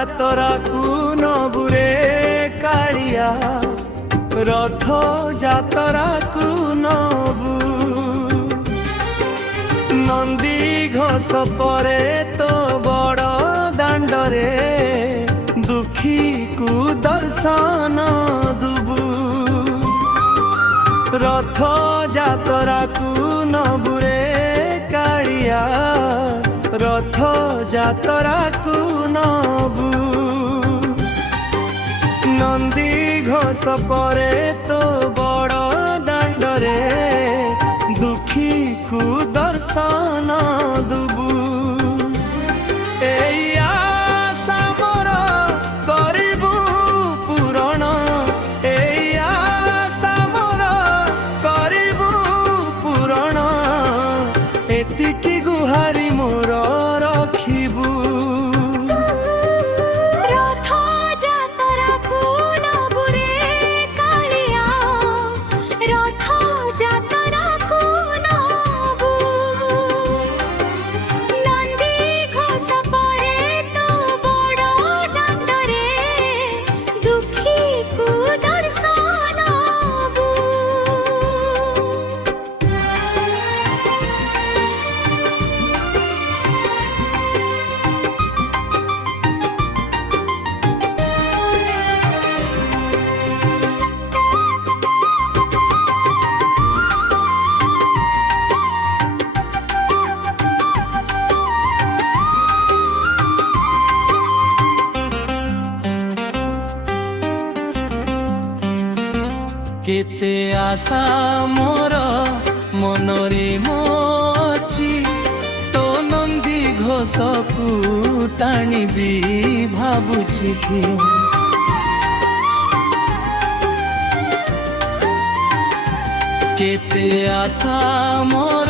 যাতরা নবুরে কালিয়া রথ যাতরা নবু নন্দী ঘোষ পরে তো বড় দাণ্ডরে দুঃখী কু দর্শন দুবু রথ যাতরা নবুরে কালিয়া রথ যাতরা নবু নন্দী ঘোষ পরে তো বড় দাণ্ডরে দুঃখী কু দর্শন দুবু এই আশা মোর করিবু পূরণ এই আশা মোর করিবু পূরণ এতিকি গুহারি মোর রখিবু কেতে আশা মোর মনরে মছি তো নন্দী ঘোষকু টাণিবি ভাবুছি কেতে আশা মোর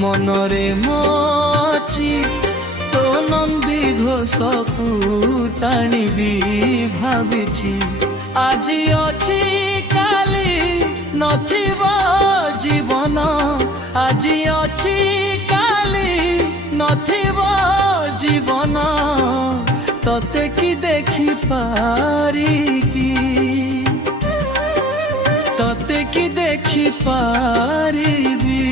মনরে মছি তো নন্দী ঘোষকু টাণিবি ভাবিছি আজি অছি কালি নথিব জীবন আজি অছি কালি নথিব জীবন ততে কি দেখি পারি কি ততে কি দেখি পারিবি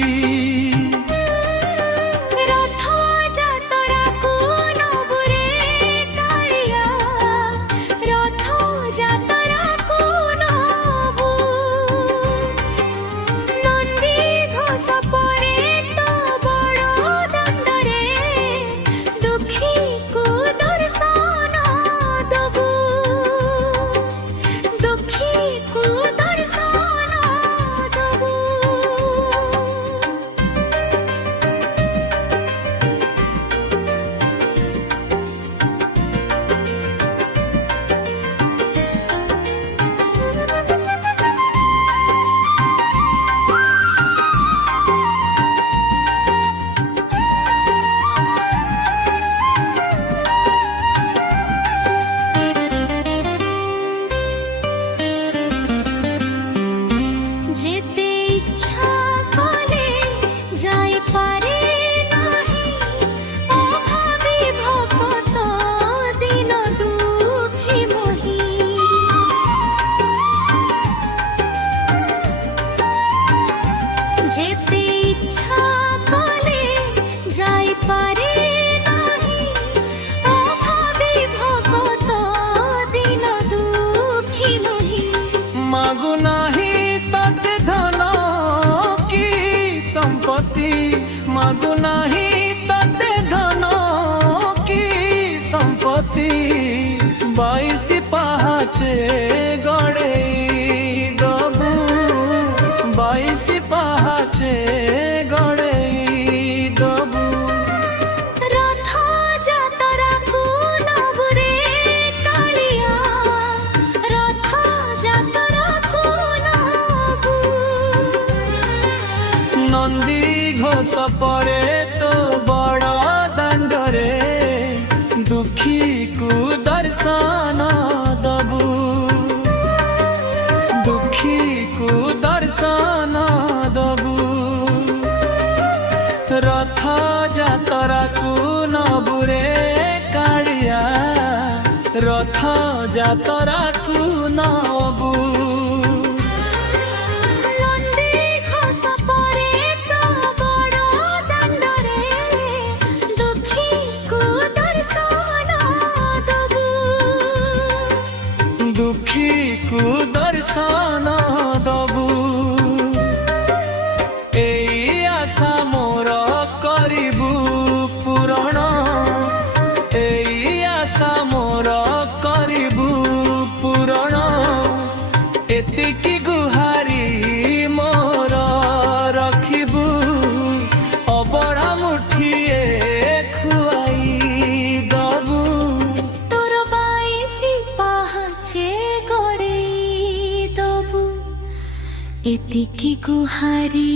মাগু নাহি তাতে ধন কি সম্পত্তি মাগু নাহি তাতে ধন কি সম্পত্তি 22 পাহাচে গড়েই দবু 22 পাহাচে গড়েই দবু নন্দী ঘোষ পরে তো বড় দাণ্ডরে দুঃখী কু দর্শন দবু দুঃখী কু দর্শন দবু রথ যাতরা নবুরে কালিয়া ଯାତରାକୁ ନବୁ। ଦୁଃଖୀକୁ ଦର୍ଶନ ଦବୁ। ଏଇ ଆଶା ମୋର କରିବୁ ପୂରଣ, ଏଇ ଆଶା ମୋର କରିବୁ ପୂରଣ। ଏତିକି ଗୁହାରି ମୋର ରଖିବୁ, ଅବଢ଼ା ମୁଠିଏ ଖୁଆଇ ଦବୁ। ତୋର ବାଇଶି ପାହାଚେ ଗଡ଼େଇ ଦବୁ, ଏତିକି ଗୁହାରି